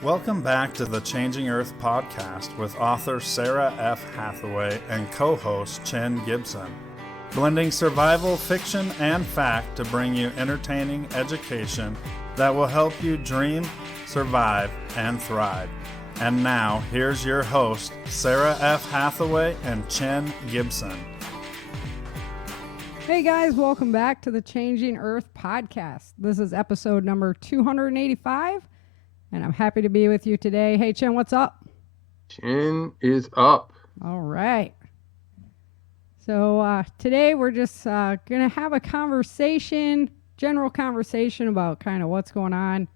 Welcome back to the Changing Earth podcast with author Sarah F. Hathaway and co-host Chen Gibson. Blending survival, fiction, and fact to bring you entertaining education that will help you dream, survive, and thrive. And now, here's your host, Sarah F. Hathaway and Chen Gibson. Hey guys, welcome back to the Changing Earth podcast. This is episode number 285, and I'm happy to be with you today. Hey Chen, what's up? Chen is up. All right. So today we're just going to have a general conversation about kind of what's going on,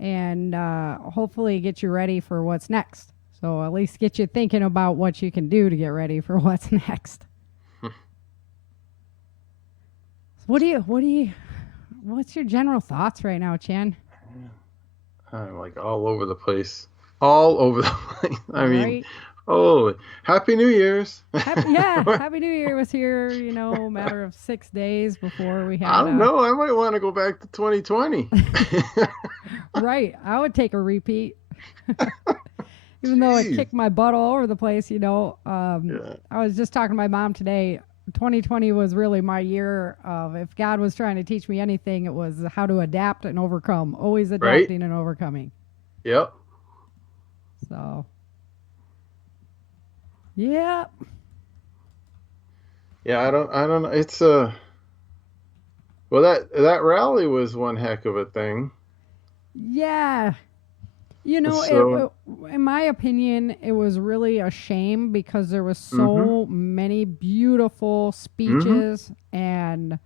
and hopefully get you ready for what's next. So at least get you thinking about what you can do to get ready for what's next. What's your general thoughts right now, Chen? I'm like all over the place. I mean, Happy New Year's. Happy New Year was here, a matter of 6 days before we had... I don't know. I might want to go back to 2020. Right. I would take a repeat. Even though I kicked my butt all over the place, I was just talking to my mom today. 2020 was really my year of, if God was trying to teach me anything, it was how to adapt and overcome. Always adapting and overcoming. Yep. So, yeah. Yeah, I don't know. It's well, that rally was one heck of a thing. Yeah. In my opinion, it was really a shame because there was so many beautiful speeches and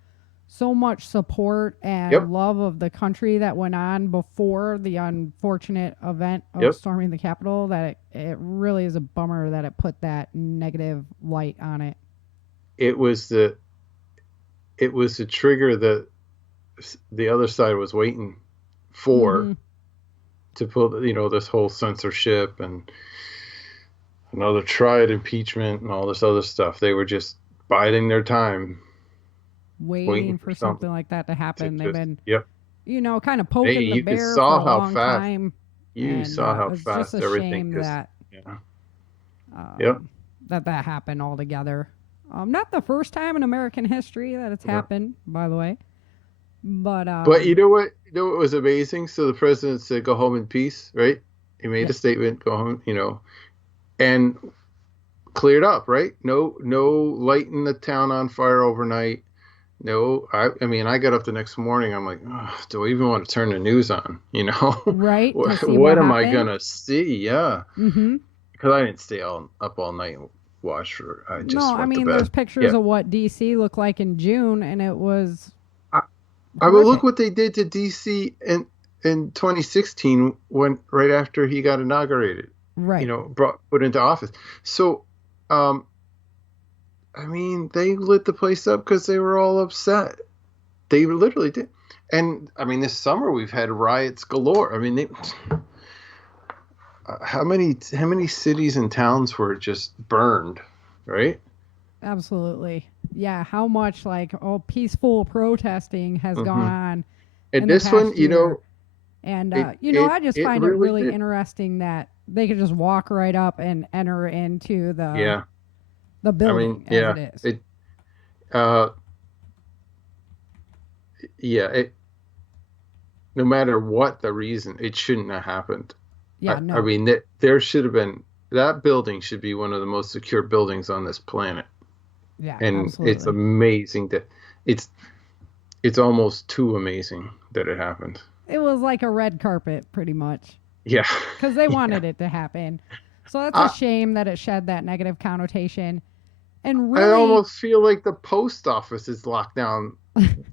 so much support and love of the country that went on before the unfortunate event of storming the Capitol, that it really is a bummer that it put that negative light on it. It was the trigger that the other side was waiting for. To pull, this whole censorship and another tried impeachment and all this other stuff. They were just biding their time. Waiting for something like that to happen. They've been, kind of poking the bear for a long time. You saw how fast everything is. That happened altogether. Not the first time in American history that it's happened, by the way. But you know what? What was amazing? So the president said, "Go home in peace," right? He made a statement, "Go home," and cleared up, right? No lighting the town on fire overnight. No, I got up the next morning. I'm like, do I even want to turn the news on? Right? what am I gonna see? Yeah. Because I didn't stay up all night and watch. I just went to bed. There's pictures of what DC looked like in June, and it was. Look what they did to DC in 2016 right after he got inaugurated. Right. Put into office. So, they lit the place up because they were all upset. They literally did. And this summer we've had riots galore. How many cities and towns were just burned, right? Absolutely. Yeah, how much peaceful protesting has gone on. And this one, year. And I just find it really interesting that they could just walk right up and enter into the building as it is. No matter what the reason, it shouldn't have happened. Yeah, no. There should have been, that building should be one of the most secure buildings on this planet. Yeah, and absolutely. It's amazing that it's almost too amazing that it happened. It was like a red carpet, pretty much. Yeah, because they wanted it to happen. So that's a shame that it shed that negative connotation. And really, I almost feel like the post office is locked down.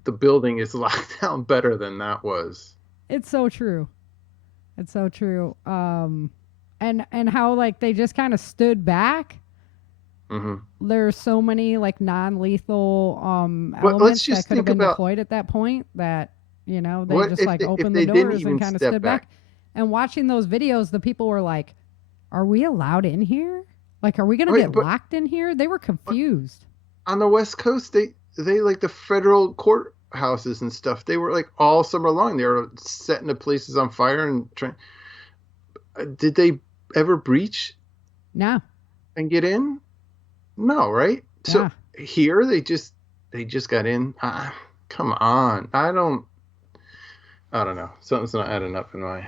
The building is locked down better than that was. It's so true. It's so true. And how they just kind of stood back. There's so many non-lethal elements that could have been deployed at that point that they just opened the doors and kind of stood back. And watching those videos, the people were like, "Are we allowed in here? Are we gonna get locked in here?" They were confused. On the West Coast, they the federal courthouses and stuff. They were all summer long. They were setting the places on fire and trying. did they ever breach No. and get in? No, right? So here they just got in. Come on. I don't know. Something's not adding up in my.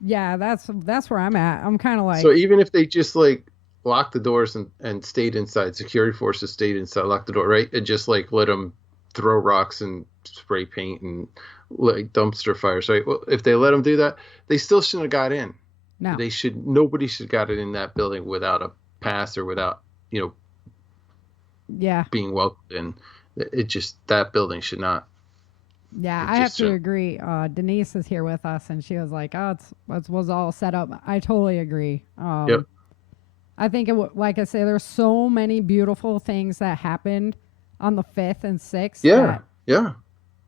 Yeah, that's where I'm at. I'm kind of like. So even if they just like locked the doors and stayed inside, security forces stayed inside, locked the door, right? And just like let them throw rocks and spray paint and like dumpster fires, right? Well, if they let them do that, they still shouldn't have got in. No. Nobody should have got in that building without a pass or without, being welcomed in. That building should not. Yeah, I have to agree. Denise is here with us, and she was like, "Oh, it was all set up." I totally agree. Yep. I think like I say, there's so many beautiful things that happened on the 5th and 6th. Yeah.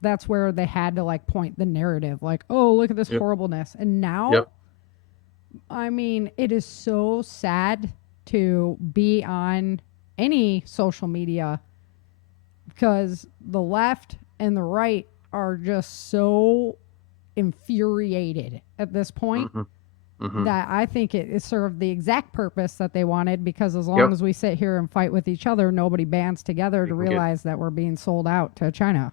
That's where they had to like point the narrative, like, "Oh, look at this horribleness." And now, I mean, it is so sad to be on any social media because the left and the right are just so infuriated at this point that I think it served the exact purpose that they wanted, because as long as we sit here and fight with each other, nobody bands together to realize that we're being sold out to China.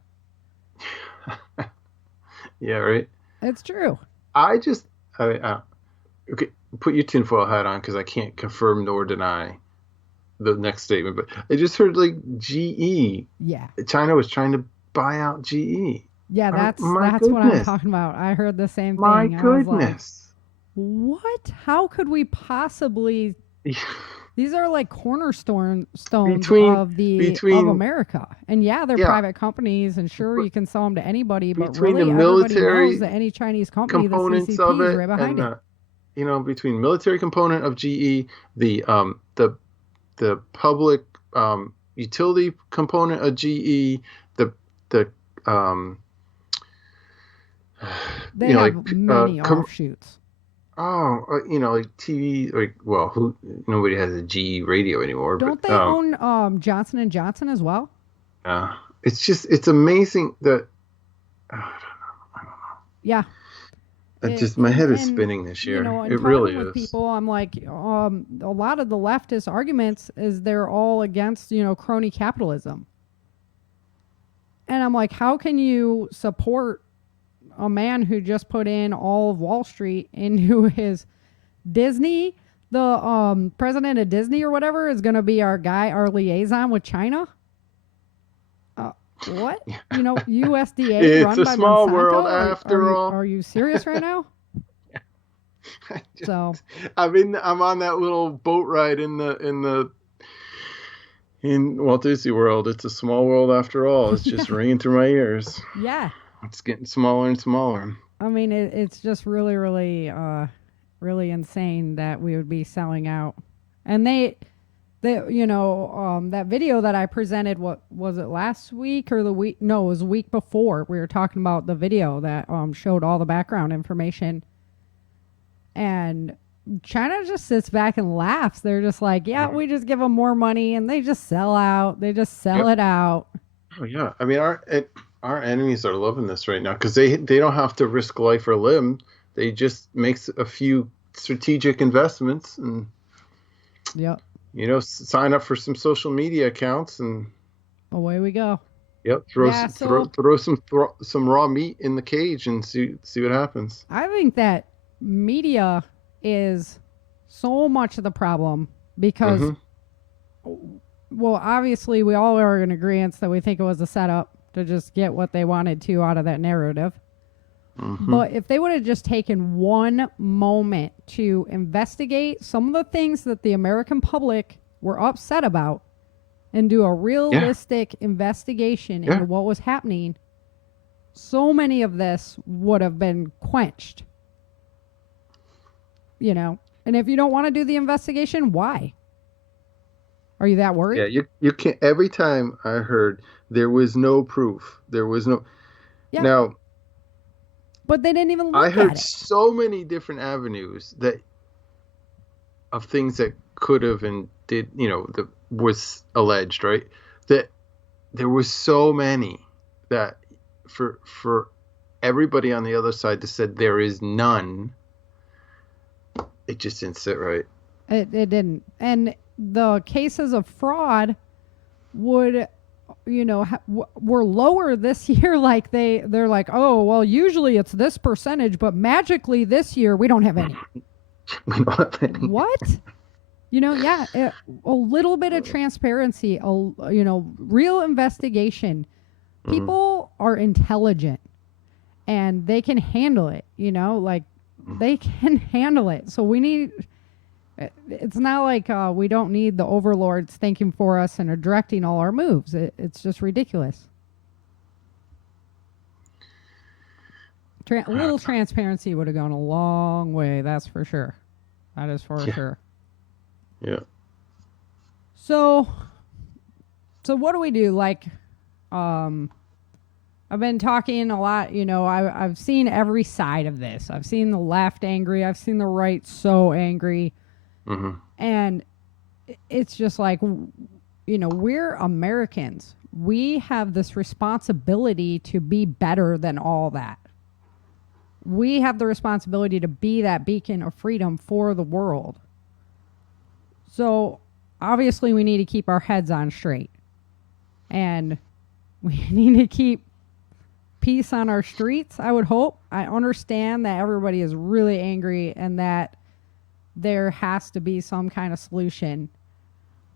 Yeah, right. It's true. Okay, put your tinfoil hat on because I can't confirm nor deny the next statement, but I just heard like GE. Yeah. China was trying to buy out GE. Yeah, that's what I'm talking about. I heard the same thing. My goodness. Like, what? How could we possibly? These are like cornerstones of America. And they're private companies, and sure, you can sell them to anybody, but really the military everybody knows that any Chinese company, the CCP, is right behind it. Between military component of GE, the public utility component of GE, they have many offshoots. Like TV, nobody has a GE radio anymore. Don't they own Johnson & Johnson as well? It's amazing that, I don't know. Yeah. My head is spinning this year. It really is. With people, I'm like, a lot of the leftist arguments is they're all against, crony capitalism. And I'm like, how can you support a man who just put in all of Wall Street into his Disney? The president of Disney or whatever is going to be our liaison with China. What? USDA it's run a by small Monsanto? world after all. Are you serious right now? I'm on that little boat ride in Walt Disney World. It's a small world after all. It's just ringing through my ears. Yeah. It's getting smaller and smaller. I mean, it's just really, really, really insane that we would be selling out. And that video that I presented, what was it, last week or the week? No, it was a week before. We were talking about the video that showed all the background information. And China just sits back and laughs. They're just like, yeah, we just give them more money, and they just sell out. They just sell it out. Oh, yeah. I mean, our enemies are loving this right now because they don't have to risk life or limb. They just make a few strategic investments and sign up for some social media accounts and away we go. Yep, throw some raw meat in the cage and see what happens. I think that media is so much of the problem because, well, obviously we all are in agreement that we think it was a setup to just get what they wanted to out of that narrative. But if they would have just taken one moment to investigate some of the things that the American public were upset about and do a realistic investigation into what was happening, so many of this would have been quenched. And if you don't want to do the investigation, why? Are you that worried? Yeah, you can't. Every time I heard there was no proof, there was no. Yeah. Now. But they didn't even look at it. I heard so many different avenues of things that could have and did, that was alleged, right? That there was so many that for everybody on the other side that said there is none. It just didn't sit right. It didn't. And the cases of fraud would, were lower this year. Like they're like, oh, well, usually it's this percentage, but magically this year we don't have any. We don't have any. What? A little bit of transparency, real investigation. People are intelligent and they can handle it, they can handle it. So it's not like we don't need the overlords thinking for us and are directing all our moves. It's just ridiculous. A little transparency would have gone a long way, that's for sure. That is for sure. Yeah. So what do we do? Like, I've been talking a lot, I've seen every side of this. I've seen the left angry. I've seen the right so angry. Mm-hmm. And it's just like, we're Americans. We have this responsibility to be better than all that. We have the responsibility to be that beacon of freedom for the world. So obviously we need to keep our heads on straight. And we need to keep peace on our streets, I would hope. I understand that everybody is really angry and that there has to be some kind of solution.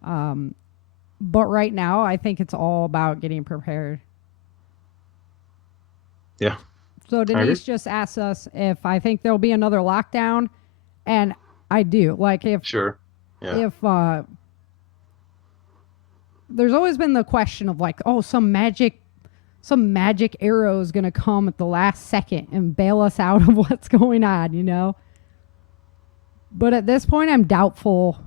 But right now, I think it's all about getting prepared. Yeah. So Denise just asked us if I think there'll be another lockdown. And I do. Like if... Sure. Yeah. If... there's always been the question of like, oh, some magic arrow is going to come at the last second and bail us out of what's going on, But at this point, I'm doubtful.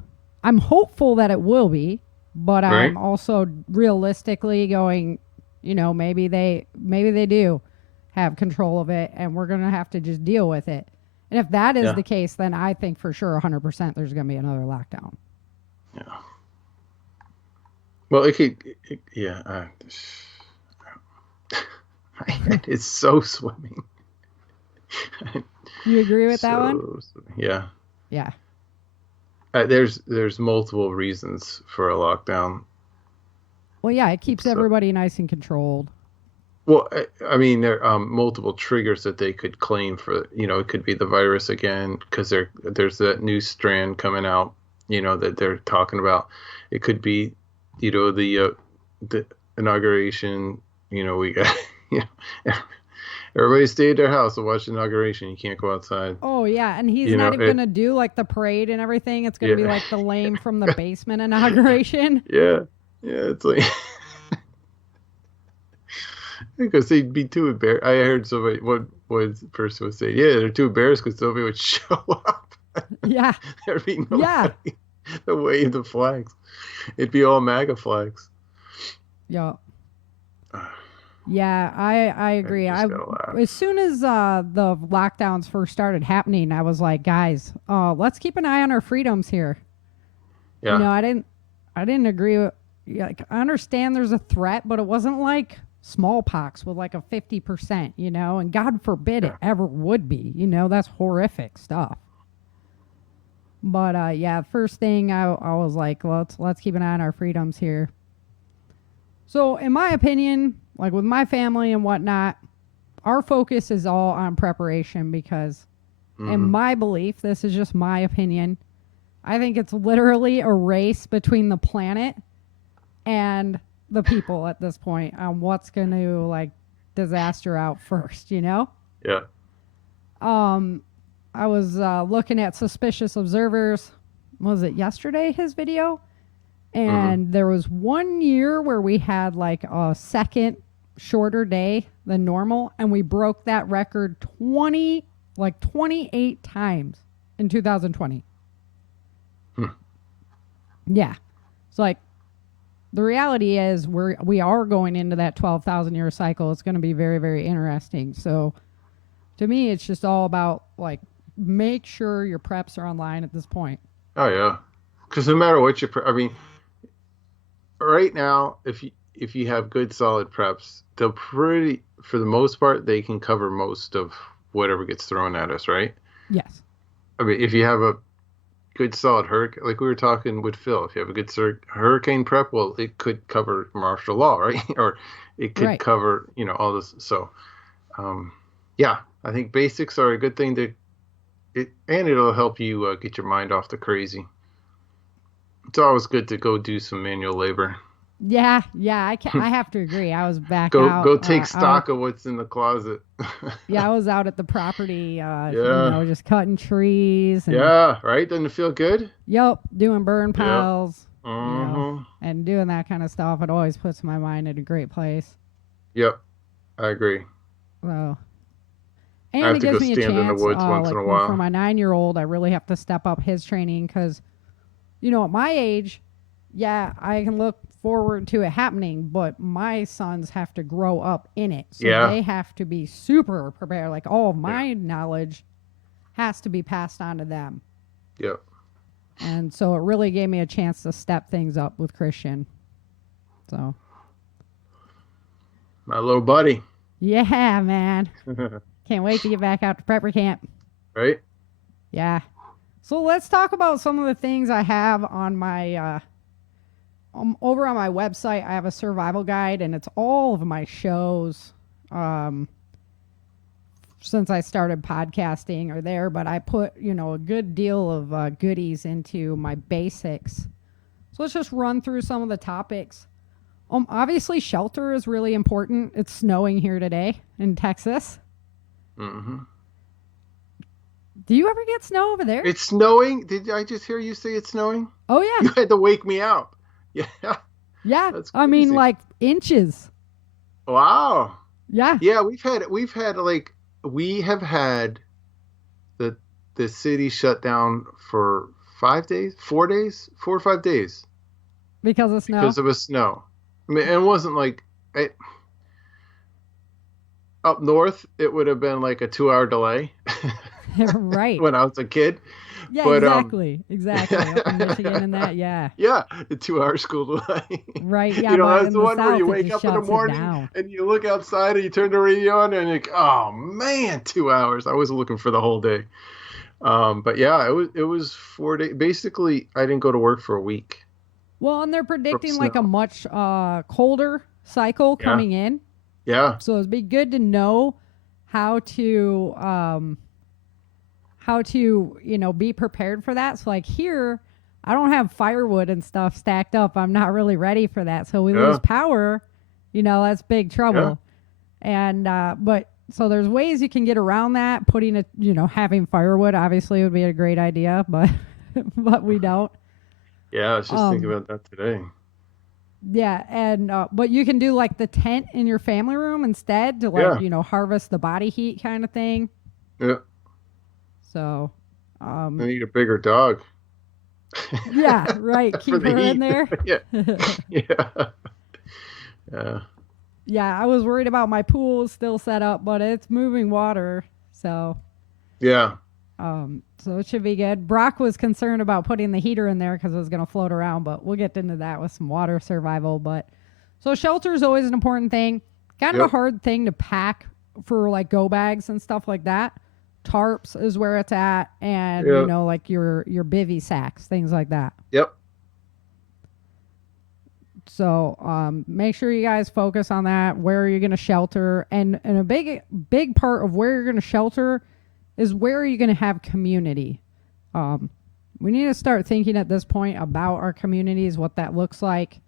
I'm hopeful that it will be, but right. I'm also realistically going, maybe they do have control of it and we're going to have to just deal with it. And if that is the case, then I think for sure 100% there's going to be another lockdown. Yeah. Well, it could, my head is so swimming. You agree with that one? Yeah. Yeah. There's multiple reasons for a lockdown. Well, yeah, it keeps everybody nice and controlled. Well, I mean, there are multiple triggers that they could claim for. It could be the virus again because there's that new strand coming out. That they're talking about. It could be, the inauguration. We got. Everybody stay at their house to watch the inauguration. You can't go outside. Oh, yeah. And he's not even going to do like the parade and everything. It's going to be like the lame from the basement inauguration. Yeah. Yeah. It's like, because they'd be too embarrassed. I heard somebody, one person was saying, they're too embarrassed because nobody would show up. Yeah. There'd be nobody to wave the flags. It'd be all MAGA flags. Yeah. Yeah, I agree. As soon as the lockdowns first started happening, I was like, guys, let's keep an eye on our freedoms here. Yeah. I didn't agree with, like, I understand there's a threat, but it wasn't like smallpox with like a 50%, and God forbid it ever would be, that's horrific stuff. But first thing I was like, let's keep an eye on our freedoms here. So in my opinion, like with my family and whatnot, our focus is all on preparation because in my belief, this is just my opinion, I think it's literally a race between the planet and the people at this point on what's going to like disaster out first, Yeah. I was looking at Suspicious Observers. Was it yesterday, his video? And there was 1 year where we had like a second shorter day than normal, and we broke that record 28 times in 2020. Yeah. It's like the reality is we are going into that 12,000 year cycle. It's going to be very, very interesting. So to me, it's just all about like make sure your preps are online at this point. Oh yeah. Because no matter what right now, if you have good solid preps, they'll for the most part, they can cover most of whatever gets thrown at us, right? Yes. I mean, if you have good solid hurricane, like we were talking with Phil, if you have a good hurricane prep, well, it could cover martial law, right? Or it could cover, all this. So, yeah, I think basics are a good thing and it'll help you get your mind off the crazy. It's always good to go do some manual labor. Yeah, I have to agree. I was back out. Go take stock of what's in the closet. Yeah, I was out at the property, just cutting trees. And, yeah, right? Doesn't it feel good? Yep, doing burn piles. Yep. Mm-hmm. And doing that kind of stuff. It always puts my mind in a great place. Yep, I agree. So, and I have to go stand in the woods once in a while. For my 9-year-old, I really have to step up his training because, at my age, yeah, I can look forward to it happening, but my sons have to grow up in it. So they have to be super prepared. Like all of my knowledge has to be passed on to them. Yep. And so it really gave me a chance to step things up with Christian. So. My little buddy. Yeah, man. Can't wait to get back out to prepper camp. Right? Yeah. So let's talk about some of the things I have on my over on my website. I have a survival guide, and it's all of my shows since I started podcasting are there, but I put, a good deal of goodies into my basics. So let's just run through some of the topics. Obviously, shelter is really important. It's snowing here today in Texas. Mm-hmm. Do you ever get snow over there? It's snowing? Did I just hear you say it's snowing? Oh, yeah. You had to wake me up. Yeah. Yeah. I mean, like inches. Wow. Yeah. Yeah, we have had the city shut down for 4 or 5 days. Because of snow? Because of a snow. I mean, it wasn't like up north, it would have been like a 2-hour delay. Right. When I was a kid. Yeah, but, exactly. Up in Michigan and that, yeah. Yeah, a 2-hour school delay. Right, yeah. That's the one where you wake up in the morning and you look outside and you turn the radio on and you're like, oh man, 2 hours. I was looking for the whole day. But yeah, it was 4 days. Basically, I didn't go to work for a week. Well, and they're predicting like a much colder cycle coming in. Yeah. So it'd be good to know how to be prepared for that. So like here, I don't have firewood and stuff stacked up. I'm not really ready for that. So we lose power, that's big trouble. Yeah. And, but so there's ways you can get around that. Putting it, having firewood obviously would be a great idea, but, but we don't. Yeah. I was just thinking about that today. Yeah. And, but you can do like the tent in your family room instead to like, harvest the body heat kind of thing. Yeah. So, I need a bigger dog. Yeah, right. Keep her in there. Yeah. Yeah. Yeah. Yeah, I was worried about my pool still set up, but it's moving water. So, yeah. So it should be good. Brock was concerned about putting the heater in there because it was going to float around, but we'll get into that with some water survival. But so shelter is always an important thing. Kind of a hard thing to pack for like go bags and stuff like that. Tarps is where it's at, and like your bivy sacks, things like that. Yep. So make sure you guys focus on that. Where are you going to shelter? And a big part of where you're going to shelter is where are you going to have community. We need to start thinking at this point about our communities, what that looks like,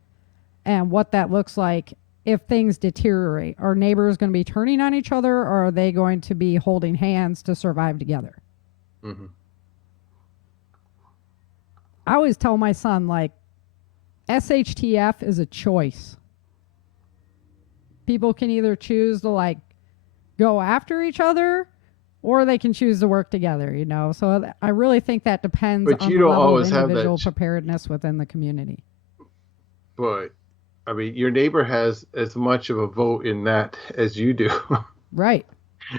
and what that looks like if things deteriorate. Are neighbors going to be turning on each other, or are they going to be holding hands to survive together? Mm-hmm. I always tell my son, like, SHTF is a choice. People can either choose to, like, go after each other, or they can choose to work together, So I really think that depends on the level of individual preparedness within the community. But I mean, your neighbor has as much of a vote in that as you do. Right.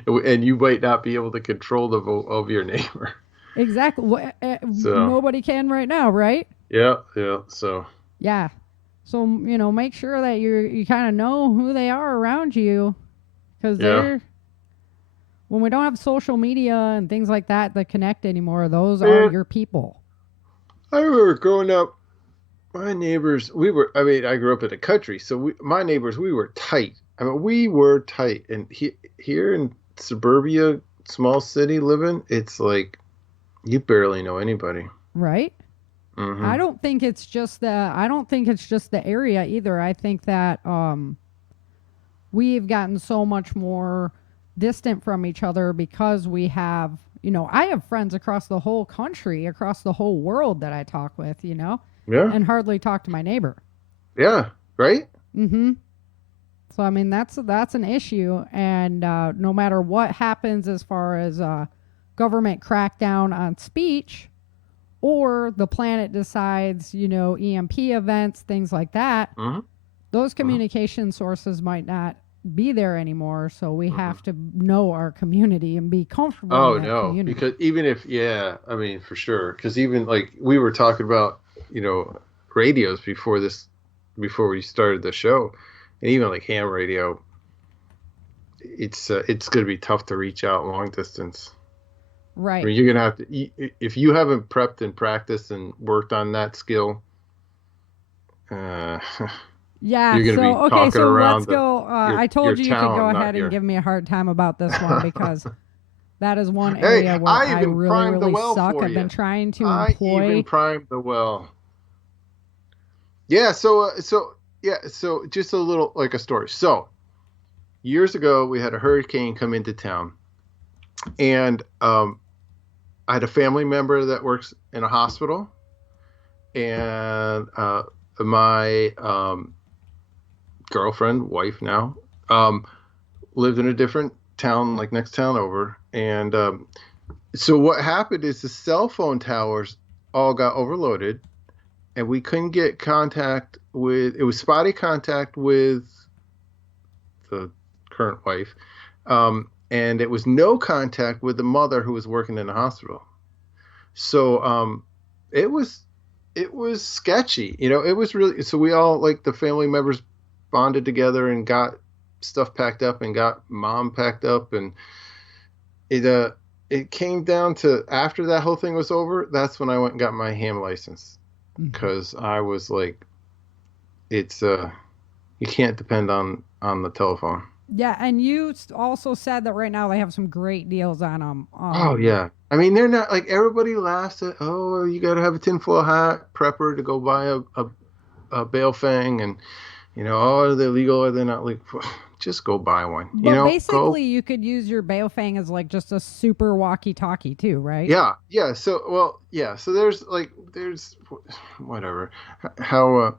And you might not be able to control the vote of your neighbor. Exactly. Nobody can right now, right? Yeah, yeah. So. Yeah. So, make sure that you kind of know who they are around you. Because when we don't have social media and things like that connect anymore, those are your people. I remember growing up, my neighbors, I grew up in the country, so my neighbors, we were tight. I mean, we were tight. And here in suburbia, small city living, it's like you barely know anybody. Right? Mm-hmm. I don't think it's just the area either. I think that we've gotten so much more distant from each other because we have, I have friends across the whole country, across the whole world that I talk with, Yeah. and hardly talk to my neighbor. Yeah, right? Mm-hmm. So, I mean, that's an issue. And no matter what happens as far as government crackdown on speech, or the planet decides, EMP events, things like that, those communication sources might not be there anymore. So we have to know our community and be comfortable in that community. Because even if, I mean, for sure. Because even like we were talking about, radios before we started the show, and even like ham radio, it's going to be tough to reach out long distance. Right. I mean, you're going to have to, if you haven't prepped and practiced and worked on that skill, yeah. You're going to be talking around let's go. I told you could go ahead and give me a hard time about this one because that is one area where I really suck. I've been trying to employ. I even primed the well. Yeah. So just a little, like a story. So years ago, we had a hurricane come into town, and I had a family member that works in a hospital, and my girlfriend, wife now, lived in a different town, like next town over. And so what happened is the cell phone towers all got overloaded, and we couldn't get contact with, it was spotty contact with the current wife. And it was no contact with the mother who was working in the hospital. So it was sketchy. It was really, so we all, like the family members, bonded together and got stuff packed up and got mom packed up. And it came down to, after that whole thing was over, that's when I went and got my ham license. Because I was like, it's you can't depend on the telephone. Yeah, and you also said that right now they have some great deals on them. Oh, yeah. I mean, they're not, like, everybody laughs at, oh, you got to have a tinfoil hat prepper to go buy a Baofeng, and, are they legal or they're not legal? Just go buy one. But basically, you could use your Baofeng as, like, just a super walkie-talkie, too, right? Yeah, yeah. So there's whatever. How,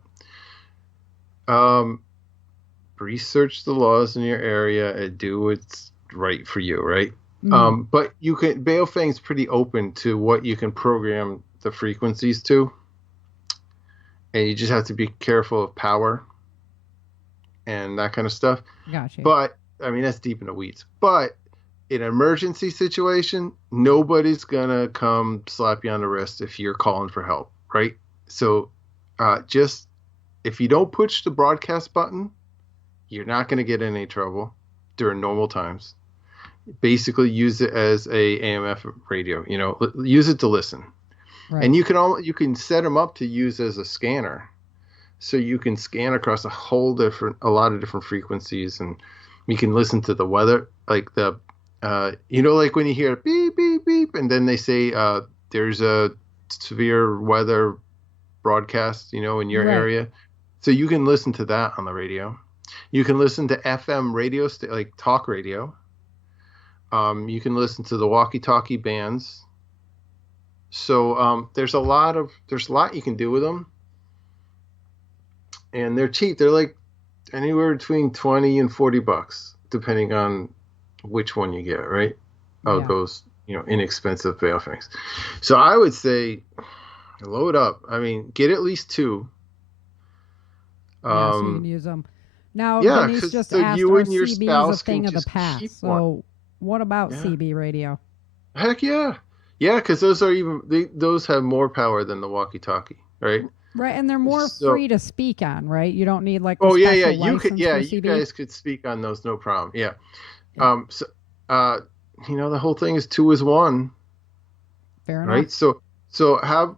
research the laws in your area and do what's right for you, right? But Baofeng's pretty open to what you can program the frequencies to, and you just have to be careful of power and that kind of stuff. Gotcha. But I mean, that's deep in the weeds. But in an emergency situation, nobody's gonna come slap you on the wrist if you're calling for help, right? So just if you don't push the broadcast button, you're not going to get in any trouble during normal times. Basically, use it as a AM/FM radio. Use it to listen. Right. And you can set them up to use as a scanner, so you can scan across a lot of different frequencies, and you can listen to the weather, like the, like when you hear beep beep beep, and then they say there's a severe weather broadcast, in your area, so you can listen to that on the radio. You can listen to FM radio, like talk radio. You can listen to the walkie-talkie bands. So there's a lot you can do with them, and they're cheap. They're like anywhere between $20 and $40, depending on which one you get. Right? Of those, inexpensive Baofengs. So I would say load up. I mean, get at least 2. So you can use them. Now, Denise just asked, are CBs a thing of the past? So what about CB radio? Heck yeah. Yeah, because those have more power than the walkie-talkie, right? Right, and they're more free to speak on, right? You don't need like you guys could speak on those, no problem. Yeah. The whole thing is 2 is 1. Fair enough. Right? So have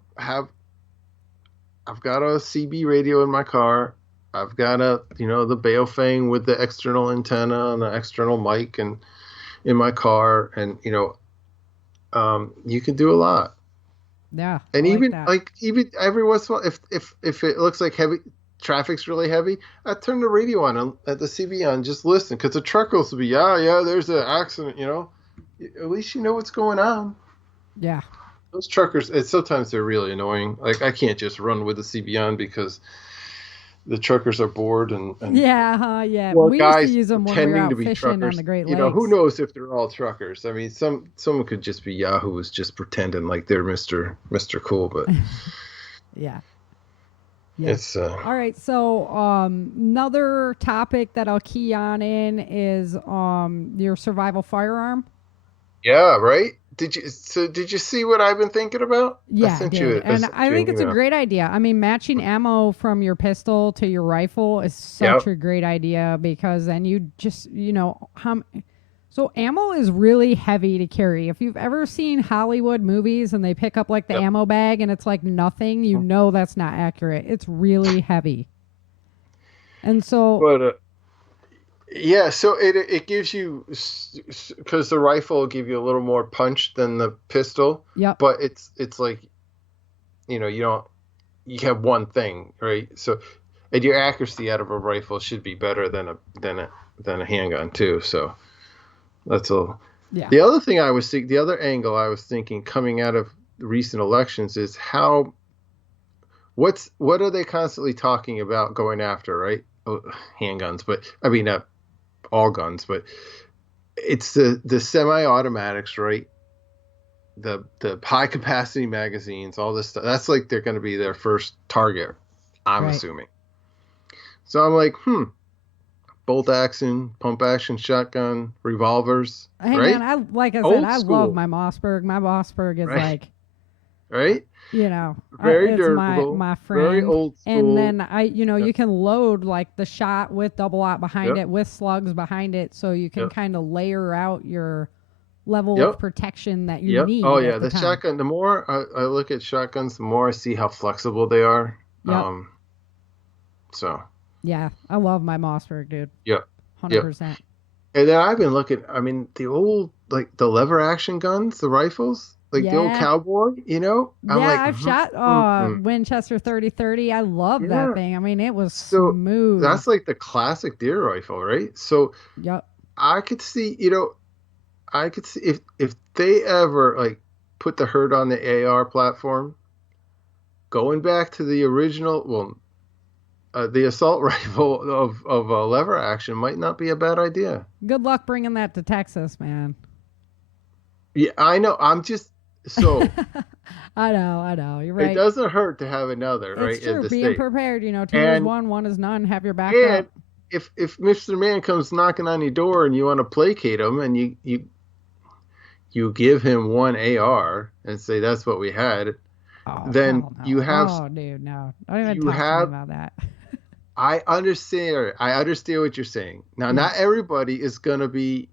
I've got a CB radio in my car. I've got the Baofeng with the external antenna and the external mic and in my car, and you can do a lot. Yeah. And I even that. even every once in a while, if it looks like heavy traffic's really heavy, I turn the radio on and at the CB on, just listen, because the truckers will be, yeah, there's an accident, At least you know what's going on. Yeah. Those truckers, sometimes they're really annoying. Like, I can't just run with the CB on because the truckers are bored and Yeah. or We used to guys use them when we were pretending to out be fishing on truckers. the Great Who Lakes. knows if they're all truckers? I mean, someone could just be Yahoo's just pretending like they're Mr. Cool, but Yeah. it's All right. So another topic that I'll key on in is your survival firearm. yeah, right. Did you see what I've been thinking about? Yeah, I did. And I think you it's a great idea. I mean, matching ammo from your pistol to your rifle is such a great idea, because then you just, so ammo is really heavy to carry. If you've ever seen Hollywood movies and they pick up like the ammo bag and it's like nothing, that's not accurate. It's really heavy. And so, But yeah, so it gives you, because the rifle will give you a little more punch than the pistol. yep. But it's like, you have one thing, right? So, and your accuracy out of a rifle should be better than a handgun too. So that's all. Yeah. The other thing the other angle I was thinking coming out of the recent elections is what are they constantly talking about going after, right? Oh, handguns, but I mean, all guns, but it's the semi-automatics, right? The high capacity magazines, all this stuff. That's like they're going to be their first target, I'm assuming. So I'm like, bolt action, pump action shotgun, revolvers. Hey right? man, I love my Mossberg. My Mossberg is right. Very it's durable, my friend. very old school. And then you can load like the shot with double aught behind it, with slugs behind it, so you can kind of layer out your level of protection that you need. Oh yeah, the shotgun. The more I look at shotguns, the more I see how flexible they are. So. Yeah, I love my Mossberg, dude. 100%. And then I've been looking. I mean, the old the lever action guns, the rifles. Like the old cowboy, I've shot Winchester 30-30. I love that thing. I mean, it was smooth. That's like the classic deer rifle, right? So I could see, if they ever put the herd on the AR platform, going back to the original, the assault rifle of lever action might not be a bad idea. Good luck bringing that to Texas, man. Yeah, I know. I'm just. So I know. You're right. It doesn't hurt to have another, right? It's true. Being prepared, 2 is 1, 1 is none. Have your back up. If Mr. Man comes knocking on your door and you want to placate him, and you give him one AR and say that's what we had, then you have. Oh, dude, no! Don't even talk to me about that. I understand. What you're saying. Now, not everybody is going to be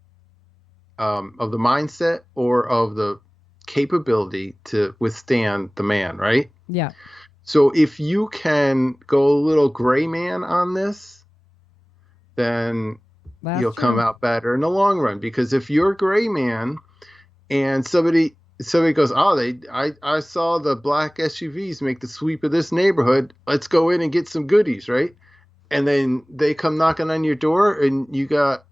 of the mindset or of the capability to withstand the man, right? Yeah. So if you can go a little gray man on this, then you'll come out better in the long run. Because if you're a gray man and somebody goes, I saw the black SUVs make the sweep of this neighborhood, let's go in and get some goodies, right? And then they come knocking on your door and you got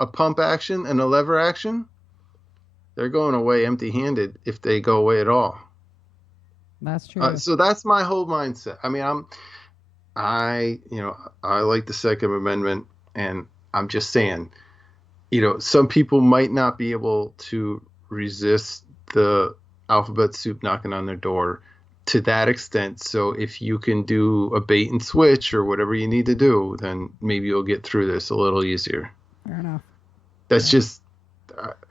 a pump action and a lever action, they're going away empty-handed if they go away at all. That's true. So that's my whole mindset. I mean, I like the Second Amendment, and I'm just saying, some people might not be able to resist the alphabet soup knocking on their door to that extent. So if you can do a bait and switch or whatever you need to do, then maybe you'll get through this a little easier. Fair enough. That's just.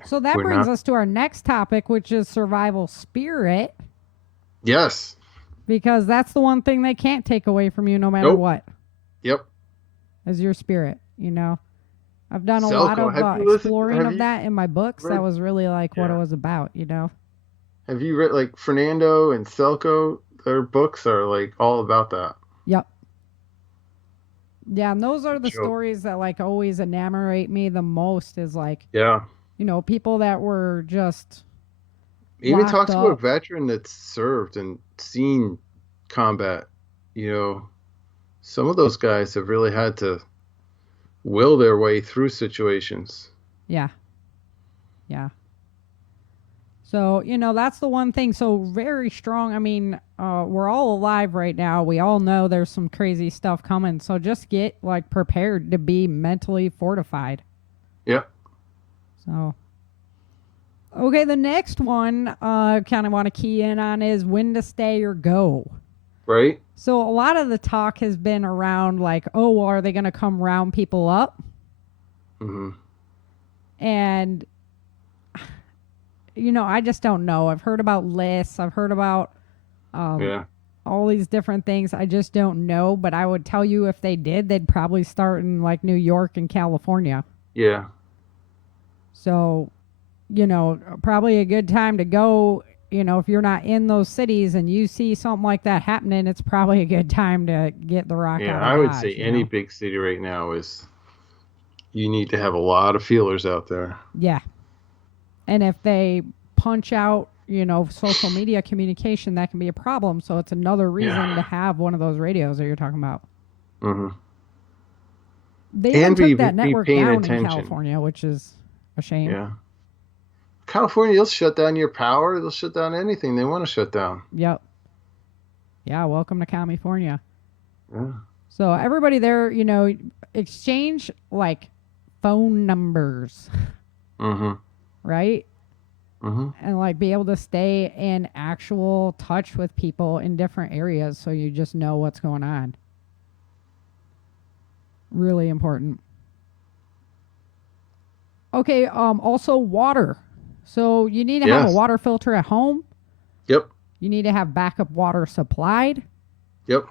So that brings us to our next topic, which is survival spirit. Yes. Because that's the one thing they can't take away from you no matter what. Yep. Is your spirit, I've done a lot of exploring of that in my books. That was really what it was about, Have you read Fernando and Selko? their books are like all about that. Yep. Yeah, and those are the stories that like always enamorate me the most is like, yeah, people that were just even talk to a veteran that's served and seen combat. Some of those guys have really had to will their way through situations. Yeah. Yeah. So, that's the one thing. So very strong. I mean, we're all alive right now. We all know there's some crazy stuff coming. So just get like prepared to be mentally fortified. Yeah. So, okay. The next one, kind of want to key in on is when to stay or go. Right. So a lot of the talk has been around like, oh, well, are they going to come round people up? Mm-hmm. And I just don't know. I've heard about lists. I've heard about all these different things. I just don't know. But I would tell you if they did, they'd probably start in like New York and California. Yeah. So, probably a good time to go. If you're not in those cities and you see something like that happening, it's probably a good time to get the rock out. Yeah, I would say any big city right now you need to have a lot of feelers out there. Yeah. And if they punch out, social media communication, that can be a problem. So it's another reason to have one of those radios that you're talking about. Mm-hmm. They even took that network down in California, which is a shame. Yeah. California, they'll shut down your power. They'll shut down anything they want to shut down. Yep. Yeah, welcome to California. Yeah. So everybody there, exchange like phone numbers. Mm-hmm. Right? Mm-hmm. And like be able to stay in actual touch with people in different areas so you just know what's going on. Really important. Okay, also water. So you need to have a water filter at home. Yep. You need to have backup water supplied. Yep.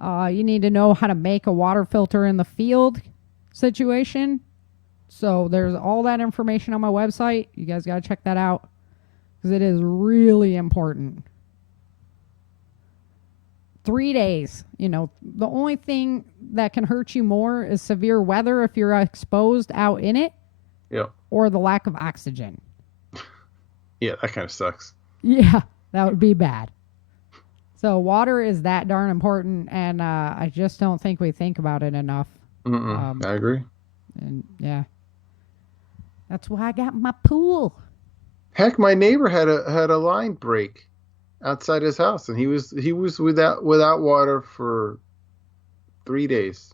You need to know how to make a water filter in the field situation. So there's all that information on my website. You guys got to check that out because it is really important. 3 days. The only thing that can hurt you more is severe weather if you're exposed out in it. Yeah. Or the lack of oxygen. Yeah, that kind of sucks. Yeah, that would be bad. So water is that darn important, and I just don't think we think about it enough. I agree. And yeah, that's why I got my pool. Heck, my neighbor had a line break outside his house, and he was without water for 3 days.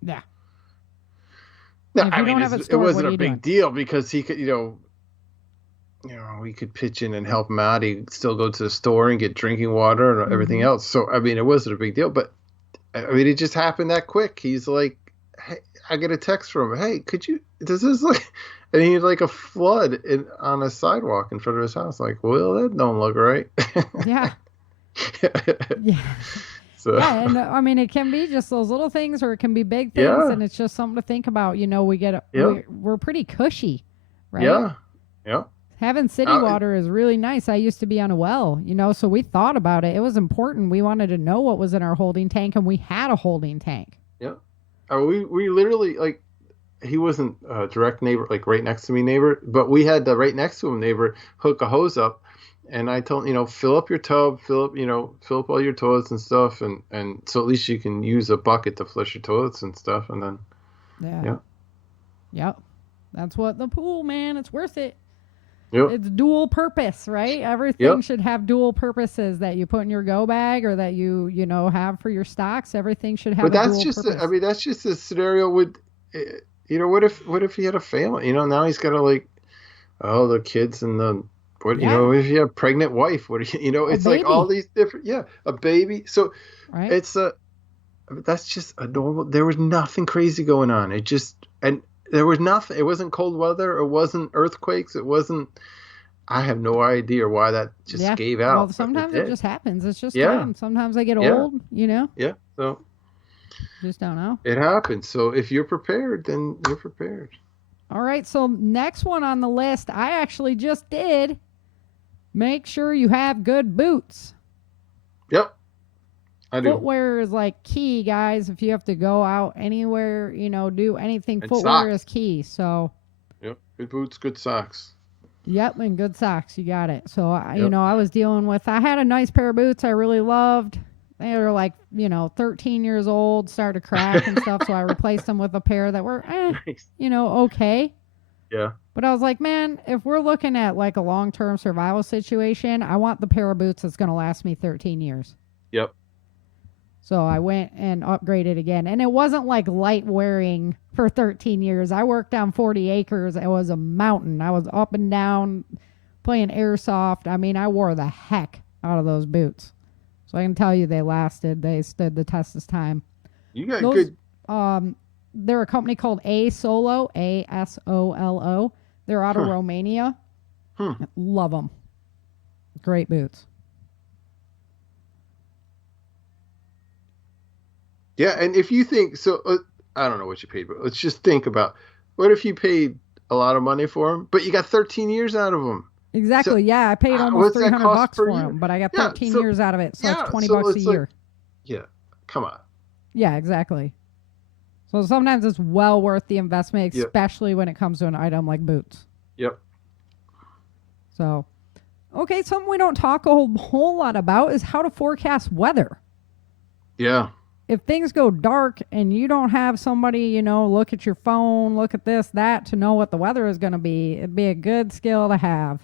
Yeah. No, I mean it wasn't a big deal because he could, we could pitch in and help him out. He'd still go to the store and get drinking water and everything else. So, I mean, it wasn't a big deal, but I mean, it just happened that quick. He's like, hey, I get a text from him. Hey, does this like, and he had like a flood on a sidewalk in front of his house. Like, well, that don't look right. Yeah. Yeah. So. Yeah, and I mean, it can be just those little things, or it can be big things, and it's just something to think about. We're pretty cushy, right? Yeah, yeah. Having city water is really nice. I used to be on a well, so we thought about it. It was important. We wanted to know what was in our holding tank, and we had a holding tank. Yeah. We literally, like, he wasn't a direct neighbor, like right next to me neighbor, but we had the right next to him neighbor hook a hose up. And I told him, fill up your tub, fill up all your toilets and stuff. And so at least you can use a bucket to flush your toilets and stuff. And then, yeah. Yep. That's what the pool, man, it's worth it. Yep. It's dual purpose, right? Everything should have dual purposes that you put in your go bag or that you have for your stocks. Everything should have. But that's just, that's just a scenario with, what if he had a family? Now he's got to the kids and the. If you have a pregnant wife, it's like all these different, a baby. So it's that's just a normal, there was nothing crazy going on. There was nothing, it wasn't cold weather. It wasn't earthquakes. It wasn't, I have no idea why that just gave out. Well, sometimes it just happens. It's just time. Sometimes I get old, Yeah. So just don't know. It happens. So if you're prepared, then you're prepared. All right. So next one on the list, I actually just did. Make sure you have good boots. Yep. I do. Footwear is like key, guys. If you have to go out anywhere, do anything, And footwear socks. is key. So. Yep. Good boots, good socks. Yep, and good socks. You got it. So, Yep. I was dealing with, I had a nice pair of boots I really loved. They were like, 13 years old, started to crack and stuff. So I replaced them with a pair that were, Nice. okay. Yeah. But I was like, man, if we're looking at like a long-term survival situation, I want the pair of boots that's going to last me 13 years. Yep. So I went and upgraded again. And it wasn't like light wearing for 13 years. I worked on 40 acres. It was a mountain. I was up and down playing airsoft. I mean, I wore the heck out of those boots. So I can tell you they lasted. They stood the test of time. You got Those, good. They're a company called A-Solo, A-S-O-L-O. They're out of Romania. Love them. Great boots. Yeah, and if you think so, I don't know what you paid, but let's just think about what if you paid a lot of money for them, but you got 13 years out of them. Exactly. So, yeah, I paid almost $300 for them, but I got 13 years out of it, so it's $20 a year. Yeah, come on. Yeah, exactly. So sometimes it's well worth the investment, especially when it comes to an item like boots. Yep. So, okay, something we don't talk a whole lot about is how to forecast weather. Yeah. If things go dark and you don't have somebody, look at your phone, look at this, that, to know what the weather is going to be, it'd be a good skill to have.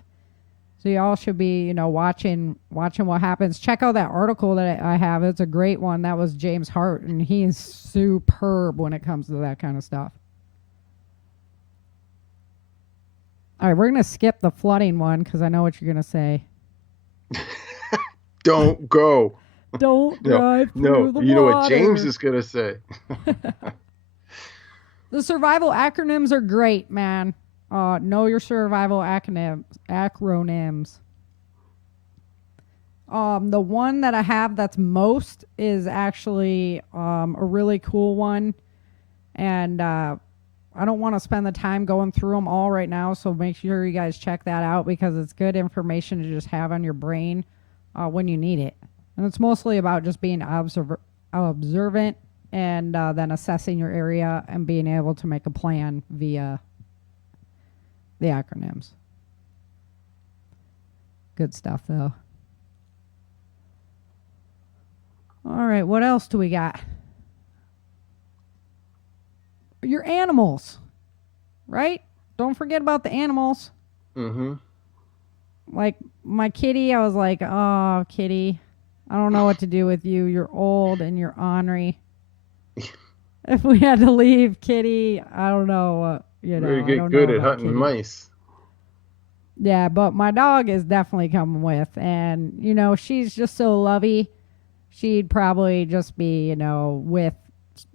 So you all should be, watching what happens. Check out that article that I have. It's a great one. That was James Hart, and he is superb when it comes to that kind of stuff. All right, we're going to skip the flooding one because I know what you're going to say. Don't go. Don't drive through the water. You know what James is going to say. The survival acronyms are great, man. Know your survival acronyms. The one that I have that's most is actually a really cool one. And I don't want to spend the time going through them all right now, so make sure you guys check that out because it's good information to just have on your brain when you need it. And it's mostly about just being observant and then assessing your area and being able to make a plan via the acronyms. Good stuff, though. All right, what else do we got? Your animals, right? Don't forget about the animals. Mm-hmm. Like my kitty, I was like, oh, kitty, I don't know what to do with you. You're old and you're ornery. If we had to leave kitty, I don't know. Very good at hunting kitty. Mice. Yeah, but my dog is definitely coming with. And, she's just so lovey. She'd probably just be, with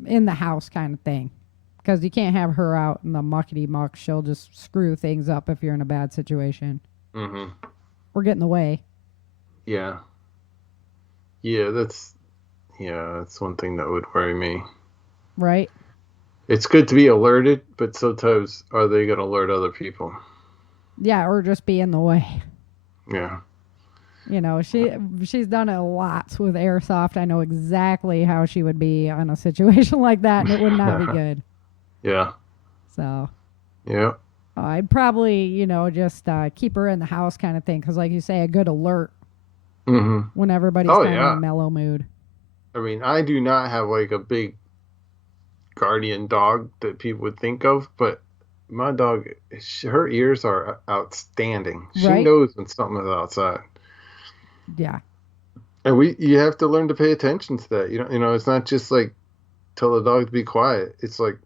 in the house kind of thing. Because you can't have her out in the muckety muck. She'll just screw things up if you're in a bad situation. Mm-hmm. Or get in the way. Yeah. Yeah, that's one thing that would worry me. Right. It's good to be alerted, but sometimes are they going to alert other people? Yeah, or just be in the way. Yeah. She's done it a lot with airsoft. I know exactly how she would be on a situation like that, and it would not be good. Yeah. So. Yeah. I'd probably, just keep her in the house kind of thing, because like you say, a good alert. Mm-hmm. When everybody's kind of in a mellow mood. I mean, I do not have like a big guardian dog that people would think of, but my dog, her ears are outstanding. She knows when something is outside. Yeah. And you have to learn to pay attention to that. It's not just like tell the dog to be quiet. It's like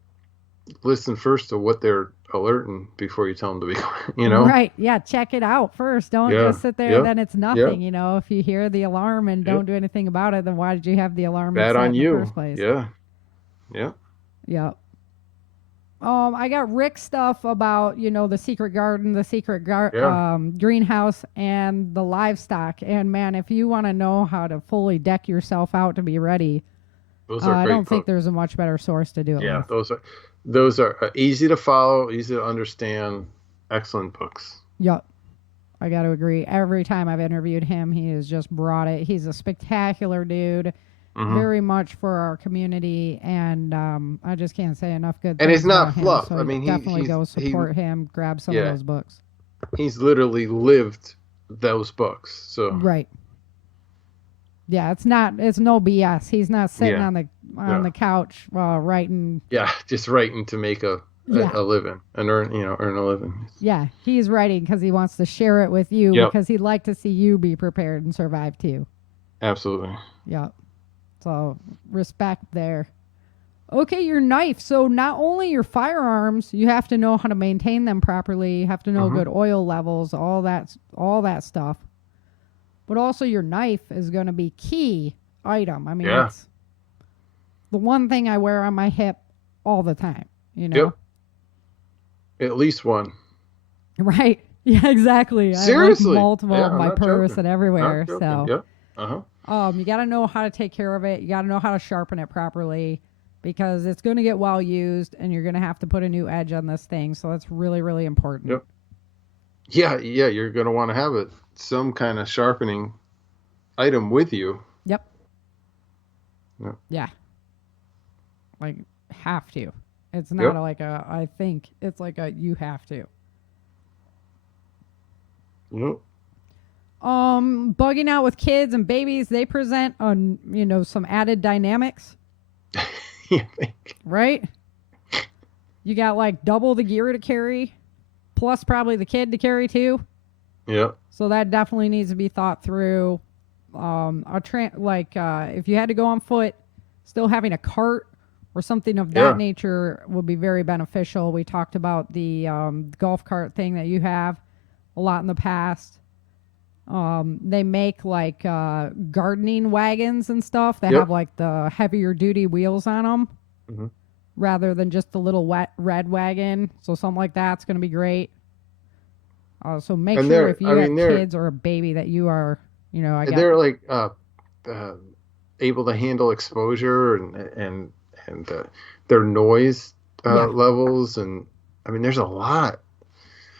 listen first to what they're alerting before you tell them to be quiet, Right. Yeah. Check it out first. Don't just sit there and then it's nothing. If you hear the alarm and don't do anything about it, then why did you have the alarm bad on you in the first place? Yeah. Yeah. Yep. I got Rick stuff about, the secret garden, the secret greenhouse, and the livestock. And man, if you want to know how to fully deck yourself out to be ready, I don't think there's a much better source to do it with. Those are easy to follow, easy to understand, excellent books. Yep. I got to agree. Every time I've interviewed him, he has just brought it. He's a spectacular dude, very much for our community, and I just can't say enough good things. And it's not about fluff. Him, so I mean, definitely go support him. Grab some of those books. He's literally lived those books. So right. Yeah, it's no BS. He's not sitting on the couch writing. Yeah, just writing to make a living and earn a living. Yeah, he's writing because he wants to share it with you because he'd like to see you be prepared and survive too. Absolutely. Yep. So respect there. Okay, your knife. So not only your firearms, you have to know how to maintain them properly. You have to know good oil levels, all that stuff. But also your knife is going to be key item. I mean, it's the one thing I wear on my hip all the time, you know? Yep. At least one. Right. Yeah, exactly. Seriously. I have multiple in my purse and everywhere. So, yeah. You got to know how to take care of it. You got to know how to sharpen it properly because it's going to get well used and you're going to have to put a new edge on this thing. So that's really, really important. Yep. Yeah. You're going to want to have some kind of sharpening item with you. Yep. Yeah. Like, have to. It's not like I think. It's like you have to. Yep. Bugging out with kids and babies, they present on, some added dynamics. Right? You got like double the gear to carry, plus probably the kid to carry too. Yeah. So that definitely needs to be thought through. If you had to go on foot, still having a cart or something of that nature would be very beneficial. We talked about the golf cart thing that you have a lot in the past. They make like gardening wagons and stuff that have like the heavier duty wheels on them rather than just the little red wagon. So something like that's going to be great. So make sure if you have kids or a baby that you are, they're like able to handle exposure and their noise levels, and I mean there's a lot.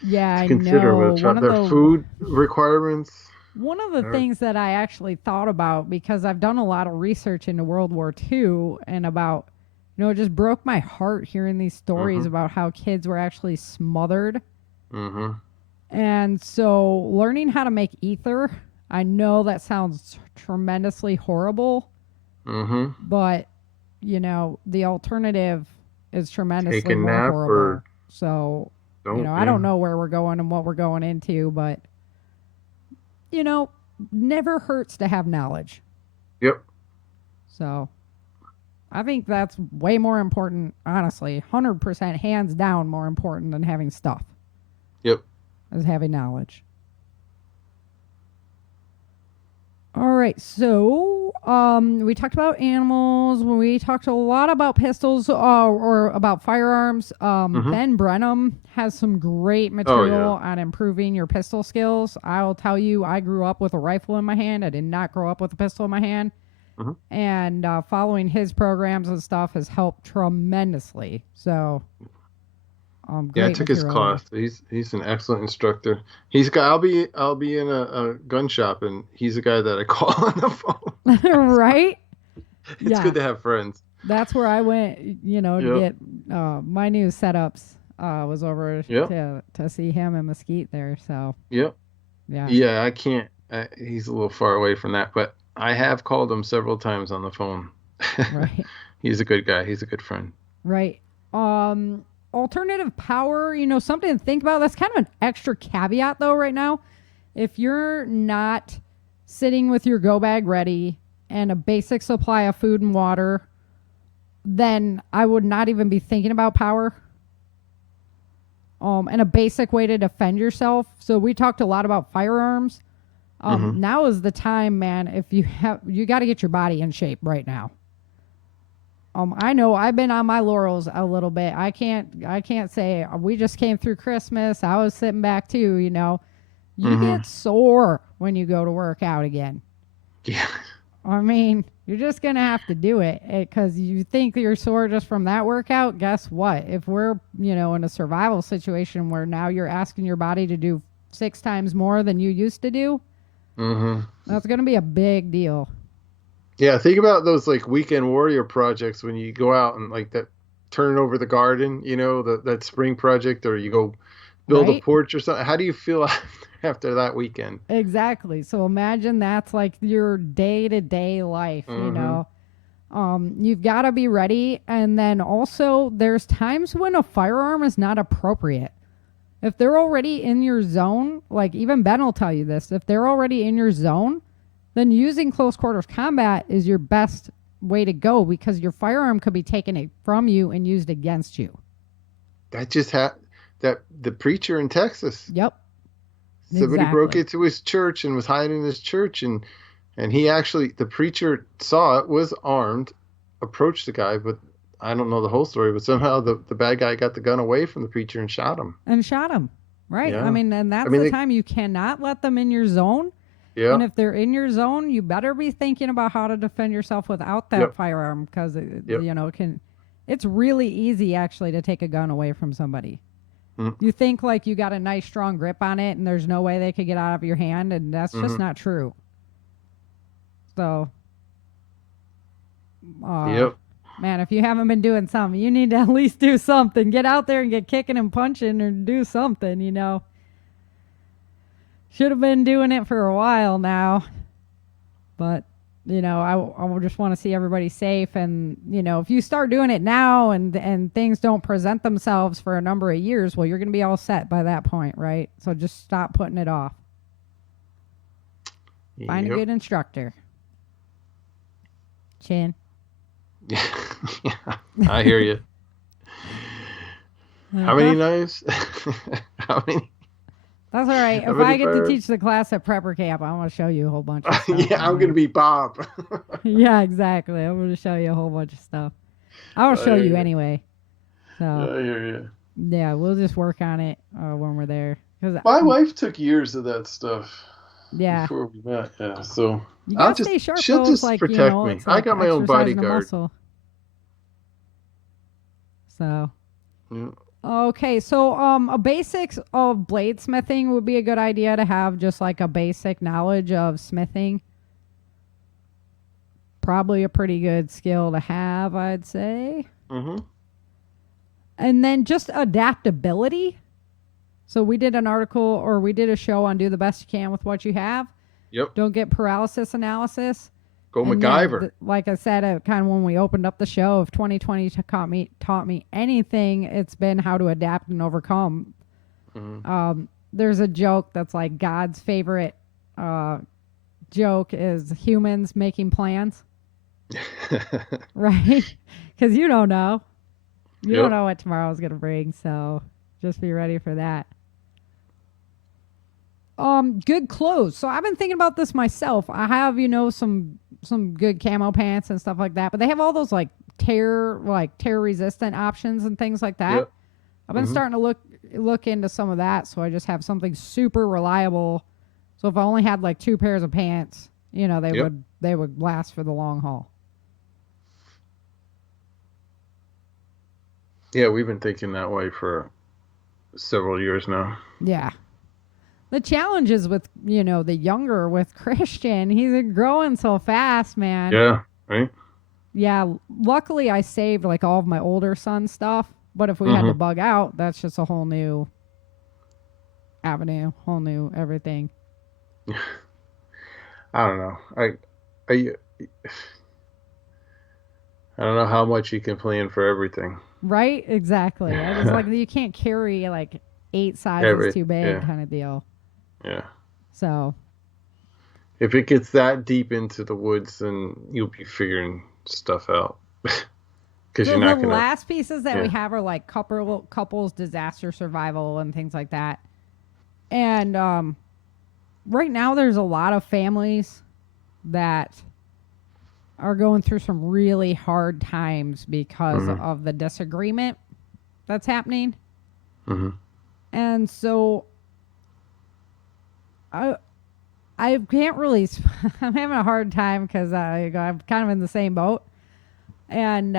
Yeah, I consider know. with their food requirements. One of the things that I actually thought about, because I've done a lot of research into World War II and about, it just broke my heart hearing these stories about how kids were actually smothered. And so learning how to make ether, I know that sounds tremendously horrible, but, the alternative is tremendously more horrible. So... I don't know where we're going and what we're going into, but, never hurts to have knowledge. Yep. So, I think that's way more important, honestly. 100% hands down more important than having stuff. Yep. Is having knowledge. All right, so we talked about animals. We talked a lot about pistols or about firearms. Ben Brenham has some great material on improving your pistol skills. I'll tell you, I grew up with a rifle in my hand. I did not grow up with a pistol in my hand. And following his programs and stuff has helped tremendously. So... I took his class. He's an excellent instructor. I'll be in a gun shop, and he's the guy that I call on the phone. Right? It's good to have friends. That's where I went, to get my new setups. Was over to see him in Mesquite there. So yeah, I can't. He's a little far away from that, but I have called him several times on the phone. Right. He's a good guy. He's a good friend. Right. Alternative power, something to think about. That's kind of an extra caveat though right now. If you're not sitting with your go bag ready and a basic supply of food and water, then I would not even be thinking about power. And a basic way to defend yourself. So we talked a lot about firearms. Now is the time, man. If you got to get your body in shape right now. I know I've been on my laurels a little bit. I can't say we just came through Christmas. I was sitting back too, You get sore when you go to work out again. Yeah. I mean, you're just going to have to do it because you think you're sore just from that workout. Guess what? If we're, in a survival situation where now you're asking your body to do 6 times more than you used to do, that's going to be a big deal. Yeah, think about those like weekend warrior projects when you go out and like that, turn over the garden, that spring project, or you go build a porch or something. How do you feel after that weekend? Exactly. So imagine that's like your day-to-day life, You've got to be ready. And then also there's times when a firearm is not appropriate. If they're already in your zone, like even Ben will tell you this, if they're already in your zone, then using close quarters combat is your best way to go, because your firearm could be taken from you and used against you. That just the preacher in Texas. Yep. Somebody broke into his church and was hiding in his church, and he actually, the preacher saw it, was armed, approached the guy, but I don't know the whole story, but somehow the bad guy got the gun away from the preacher and shot him. Right. Yeah. I mean, and that's the time you cannot let them in your zone. Yeah. And if they're in your zone, you better be thinking about how to defend yourself without that firearm, because it's really easy actually to take a gun away from somebody. You think like you got a nice strong grip on it and there's no way they could get out of your hand, and that's just not true. So, man, if you haven't been doing something, you need to at least do something. Get out there and get kicking and punching or do something, Should have been doing it for a while now. But, I just want to see everybody safe. And, if you start doing it now and things don't present themselves for a number of years, well, you're going to be all set by that point, right? So just stop putting it off. Find a good instructor. Chin. Yeah, I hear you. How many knives? How many? That's all right. If I get to teach the class at Prepper Camp, I want to show you a whole bunch of stuff. Yeah, I'm going to be Bob. Yeah, exactly. I'm going to show you a whole bunch of stuff. I will show you anyway. So I hear you. Yeah, we'll just work on it when we're there. My wife took years of that stuff. Yeah. Before we met, yeah. So you gotta stay sharp. She'll just protect me. I got my own bodyguard. So. Yeah. Okay, so a basics of bladesmithing would be a good idea to have, just like a basic knowledge of smithing. Probably a pretty good skill to have, I'd say. And then just adaptability. So we did an article, or we did a show on do the best you can with what you have. Yep. Don't get paralysis analysis. Go MacGyver. Like I said, kind of when we opened up the show, if 2020 taught me anything, it's been how to adapt and overcome. There's a joke that's like God's favorite joke is humans making plans. Right? Because you don't know. You don't know what tomorrow's going to bring, so just be ready for that. Good clothes. So I've been thinking about this myself. I have, some good camo pants and stuff like that, but they have all those tear resistant options and things like that. Yep. I've been starting to look into some of that, so I just have something super reliable. So if I only had 2 pairs of pants, they would last for the long haul. Yeah, we've been thinking that way for several years now. Yeah. The challenge is with, with Christian. He's growing so fast, man. Yeah, right? Yeah, luckily I saved all of my older son stuff. But if we had to bug out, that's just a whole new avenue, whole new everything. I don't know. I don't know how much you can plan for everything. Right? Exactly. I just you can't carry 8 sizes too big kind of deal. Yeah. So. If it gets that deep into the woods, then you'll be figuring stuff out. Because you're not going to. The last pieces that we have are couples disaster survival and things like that. And right now there's a lot of families that are going through some really hard times because of the disagreement that's happening. And so I can't really, I'm having a hard time because I'm kind of in the same boat. And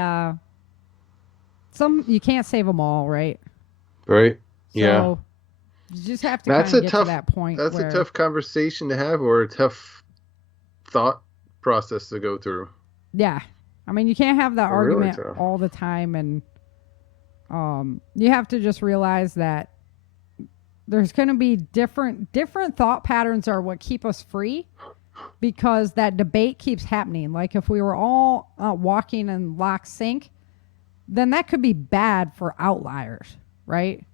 you can't save them all, right? Right. So Yeah. You just have to kind of get to that point. That's a tough conversation to have, or a tough thought process to go through. Yeah. I mean, you can't have that argument really all the time, and you have to just realize that there's going to be different thought patterns are what keep us free, because that debate keeps happening. Like if we were all walking in lock sync, then that could be bad for outliers, right?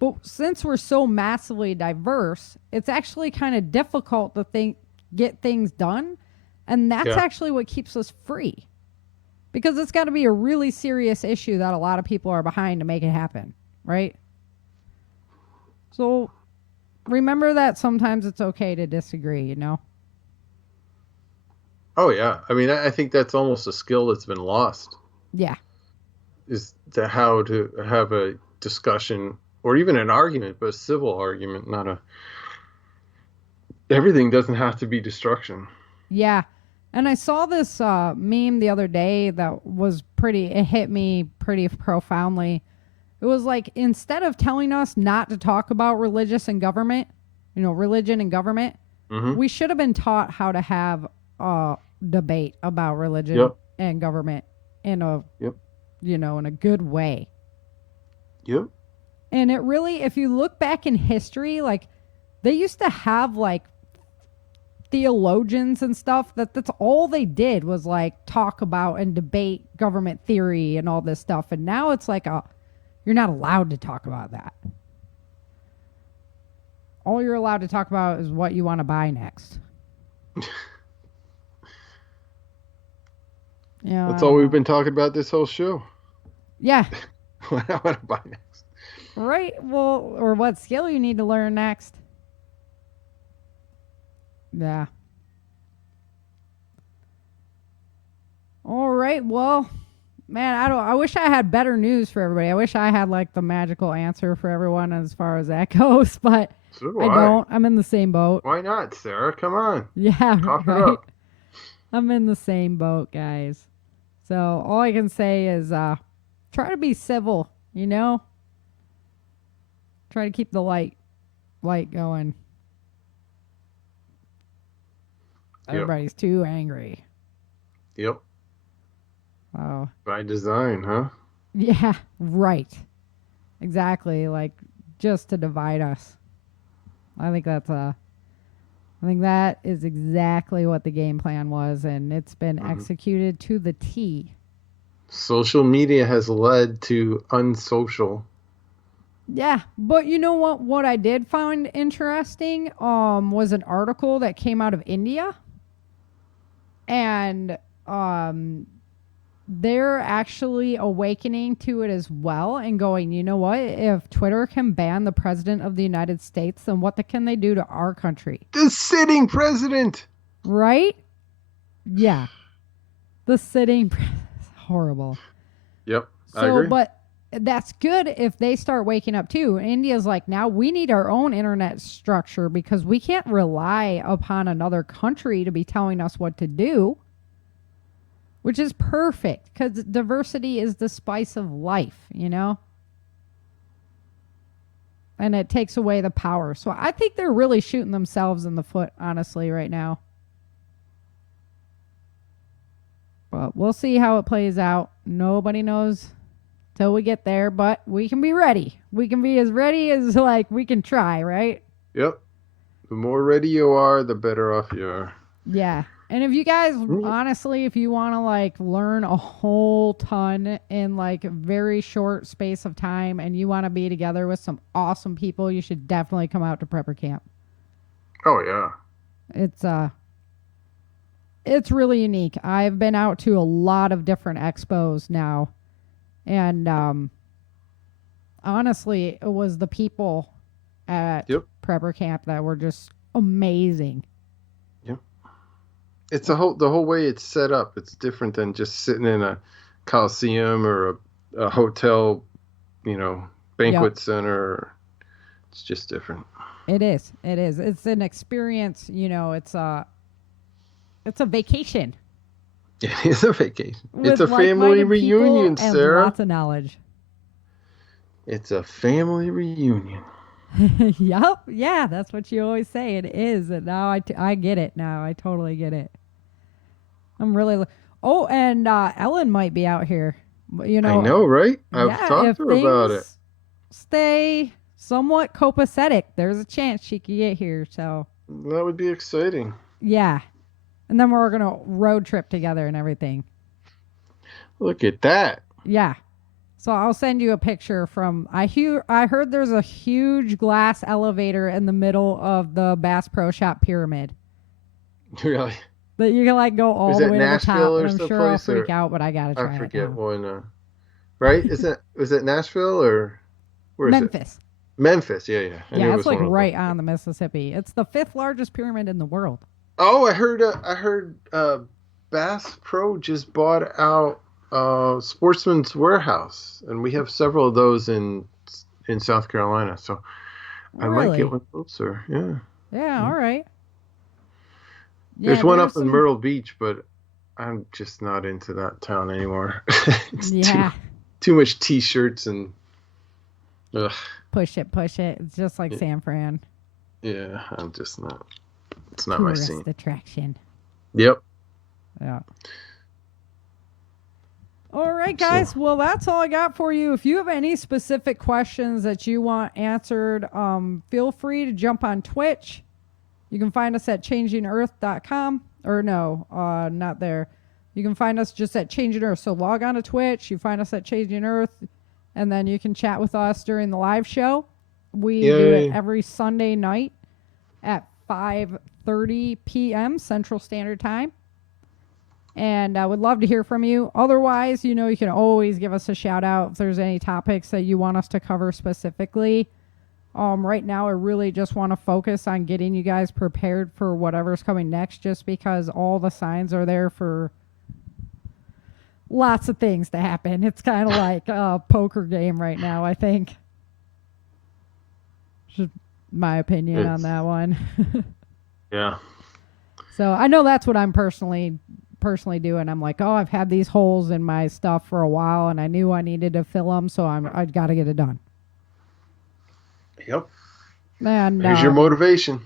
But since we're so massively diverse, it's actually kind of difficult to get things done. And that's actually what keeps us free. Because it's got to be a really serious issue that a lot of people are behind to make it happen, right? So remember that sometimes it's okay to disagree, you know? Oh, yeah. I mean, I think that's almost a skill that's been lost. Yeah. Is to how to have a discussion or even an argument, but a civil argument, not a... Everything doesn't have to be destruction. Yeah. And I saw this meme the other day that it hit me pretty profoundly. It was like, instead of telling us not to talk about religion and government, we should have been taught how to have a debate about religion and government in a, in a good way. Yep. And it really, if you look back in history, like they used to have like theologians and stuff that's all they did was like talk about and debate government theory and all this stuff. And now it's like you're not allowed to talk about that. All you're allowed to talk about is what you want to buy next. Yeah, that's all we've been talking about this whole show. Yeah. What I want to buy next. Right. Well, or what skill you need to learn next. Yeah. All right. Well, man, I wish I had better news for everybody. I wish I had like the magical answer for everyone as far as that goes, but so do I don't. I'm in the same boat. Why not, Sarah? Come on. Yeah. Cough right. it up. I'm in the same boat, guys. So all I can say is try to be civil, you know? Try to keep the light going. Everybody's too angry. Yep. Oh. By design, huh? Yeah, right. Exactly. Like just to divide us. I think that is exactly what the game plan was, and it's been executed to the T. Social media has led to unsocial. Yeah, but you know what? What I did find interesting was an article that came out of India, and they're actually awakening to it as well and going, you know what? If Twitter can ban the president of the United States, then what can they do to our country? The sitting president! Right? Yeah. The sitting president. Horrible. Yep, I agree. But that's good if they start waking up too. India's like, now we need our own internet structure because we can't rely upon another country to be telling us what to do. Which is perfect because diversity is the spice of life, you know? And it takes away the power. So I think they're really shooting themselves in the foot, honestly, right now. But we'll see how it plays out. Nobody knows till we get there, but we can be ready. We can be as ready as we can try, right? Yep. The more ready you are, the better off you are. Yeah. And if you guys, honestly, if you want to learn a whole ton in a very short space of time and you want to be together with some awesome people, you should definitely come out to Prepper Camp. Oh, yeah. It's really unique. I've been out to a lot of different expos now. And honestly, it was the people at Prepper Camp that were just amazing. It's the whole way it's set up. It's different than just sitting in a coliseum or a hotel, banquet center. It's just different. It is. It's an experience. It's a vacation. It is a vacation. It's a family reunion, Sarah. Lots of knowledge. It's a family reunion. Yup. Yeah, that's what you always say. It is. And now I get it now. I totally get it. I'm really... Oh, and Ellen might be out here. You know, I know, right? I've yeah, talked if to her about it. things stay somewhat copacetic, there's a chance she could get here. So That would be exciting. yeah, and then we're gonna road trip together and everything. Look at that. Yeah. So I'll send you a picture from. I heard there's a huge glass elevator in the middle of the Bass Pro Shop pyramid Really? that you can like go all Is the that way to the Nashville top. or And I'm sure I'll someplace, or- freak out, but I gotta try I it forget now. one. Right? Was it Nashville or where is it? Memphis. Memphis. Yeah, yeah. I knew it Yeah, was it's like one of them. right on the Mississippi. It's the 5th largest pyramid in the world. Oh, I heard Bass Pro just bought out Sportsman's Warehouse, and we have several of those in South Carolina. So I might Really? get one closer. Yeah. Yeah, all right. There's Yeah, one there's up in some- Myrtle Beach, but I'm just not into that town anymore. It's Yeah, too much T-shirts and. Ugh, push it. It's just like San Fran. yeah, I'm just not. It's not my Tourist scene. attraction. Yep. Yeah. All right, guys. Well, that's all I got for you. If you have any specific questions that you want answered, feel free to jump on Twitch. You can find us at changingearth.com. Or no, not there. You can find us just at Changing Earth. So log on to Twitch. You find us at Changing Earth. And then you can chat with us during the live show. We do Yay. it every Sunday night at 5:30 p.m. Central Standard Time. And I would love to hear from you. Otherwise, you can always give us a shout out if there's any topics that you want us to cover specifically. Right now, I really just want to focus on getting you guys prepared for whatever's coming next, just because all the signs are there for lots of things to happen. It's kind of like a poker game right now, I think. Just my opinion on that one. Yeah. So I know that's what I'm personally doing. I'm like, I've had these holes in my stuff for a while, and I knew I needed to fill them, so I got to get it done. Yep. And Here's your motivation.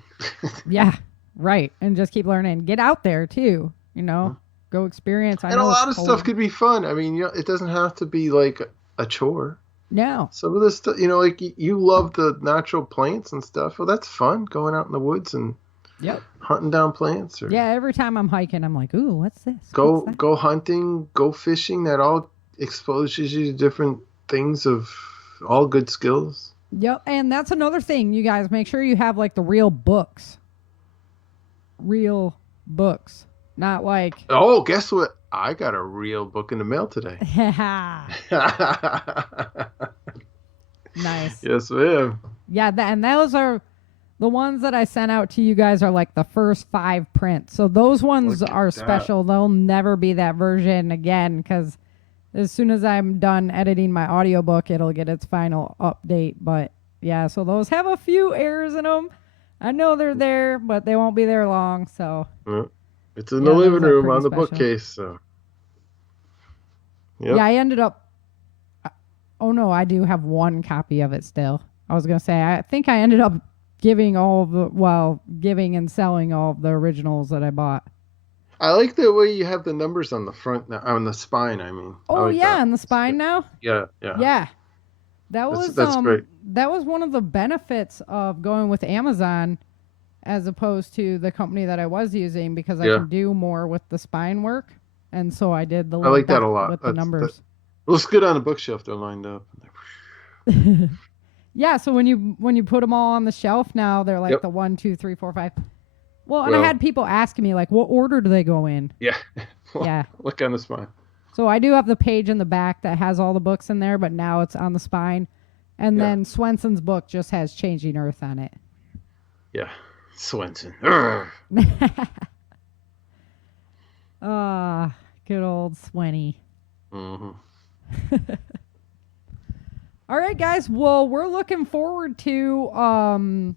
yeah, right. And just keep learning. Get out there too. Go experience. I And know a lot it's of cold. stuff could be fun. I mean, it doesn't have to be like a chore. No. Some of this stuff, like you love the natural plants and stuff. Well, that's fun, going out in the woods and Yep. hunting down plants. Or Yeah. Every time I'm hiking, I'm like, ooh, what's this? go What's that? go hunting, go fishing. That all exposes you to different things of all good skills. Yep. And that's another thing, you guys. Make sure you have like the real books. Real books. Not like. Oh, guess what? I got a real book in the mail today. Nice. Yes, ma'am. Yeah, and those are the ones that I sent out to you guys are like the first 5 prints. So those ones Look at are that. special. They'll never be that version again, because as soon as I'm done editing my audiobook, it'll get its final update. But yeah, so those have a few errors in them. I know they're there, but they won't be there long. So It's in Yeah, the those living are room pretty on the special. bookcase. So. Yep. yeah, I ended up. Oh no, I do have one copy of it still. I was gonna say I think I ended up giving and selling all of the originals that I bought. I like the way you have the numbers on the front now, on the spine. I mean. I Oh like yeah, that. and the spine now. Yeah. Yeah, that was That's great. That was one of the benefits of going with Amazon, as opposed to the company that I was using, because I Yeah. can do more with the spine work, and so I did the. I like that dot a lot. with the numbers. It looks good on the bookshelf. They're lined up. Yeah, so when you put them all on the shelf now, they're like Yep. the 1, 2, 3, 4, 5. Well, and I Well- had people asking me like, what order do they go in? Yeah. Yeah. Look on the spine. So I do have the page in the back that has all the books in there, but now it's on the spine. And Yeah. then Swenson's book just has Changing Earth on it. Yeah. Swenson. Urgh. Ah, good old Swenny. Mhm. All right, guys. Well, we're looking forward to on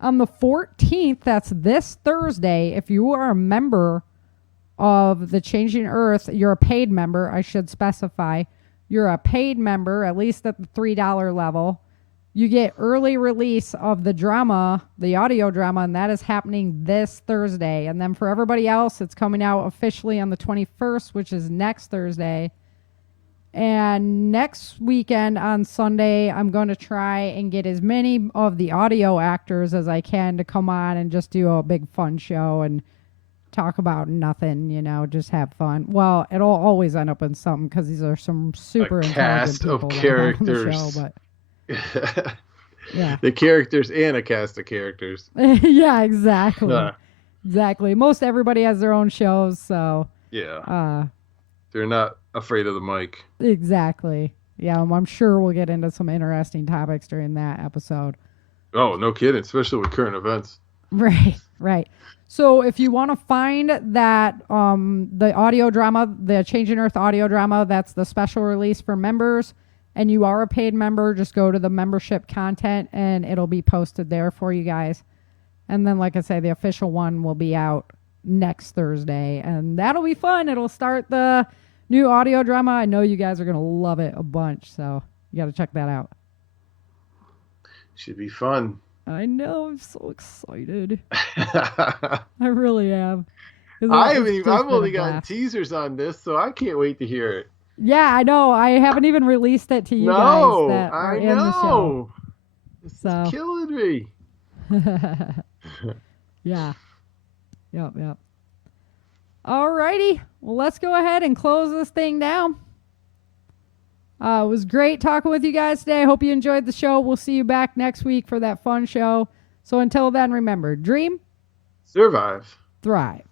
the 14th. That's this Thursday. If you are a member of the Changing Earth, you're a paid member. I should specify. You're a paid member, at least at the $3 level. you get early release of the drama, the audio drama, and that is happening this Thursday. And then for everybody else, it's coming out officially on the 21st, which is next Thursday. And next weekend on Sunday, I'm going to try and get as many of the audio actors as I can to come on and just do a big fun show and talk about nothing, just have fun. Well, it'll always end up in something because these are some super cast intelligent of people characters. on the show, but yeah, the characters and a cast of characters. Yeah, exactly. Exactly. Most everybody has their own shows, so yeah, they're not afraid of the mic. Exactly. Yeah, I'm sure we'll get into some interesting topics during that episode. Oh, no kidding, especially with current events. Right. So if you want to find that the audio drama, the Changing Earth audio drama, that's the special release for members, and you are a paid member, just go to the membership content and it'll be posted there for you guys. And then, like I say, the official one will be out next Thursday, and that'll be fun. It'll start the new audio drama. I know you guys are going to love it a bunch, so you got to check that out. Should be fun. I know. I'm so excited. I really am. I've only gotten teasers on this, so I can't wait to hear it. Yeah, I know. I haven't even released it to you guys that are in the show. This is killing me. Yeah. Yep. Alrighty. Well, let's go ahead and close this thing down. It was great talking with you guys today. I hope you enjoyed the show. We'll see you back next week for that fun show. So until then, remember, dream, survive, thrive.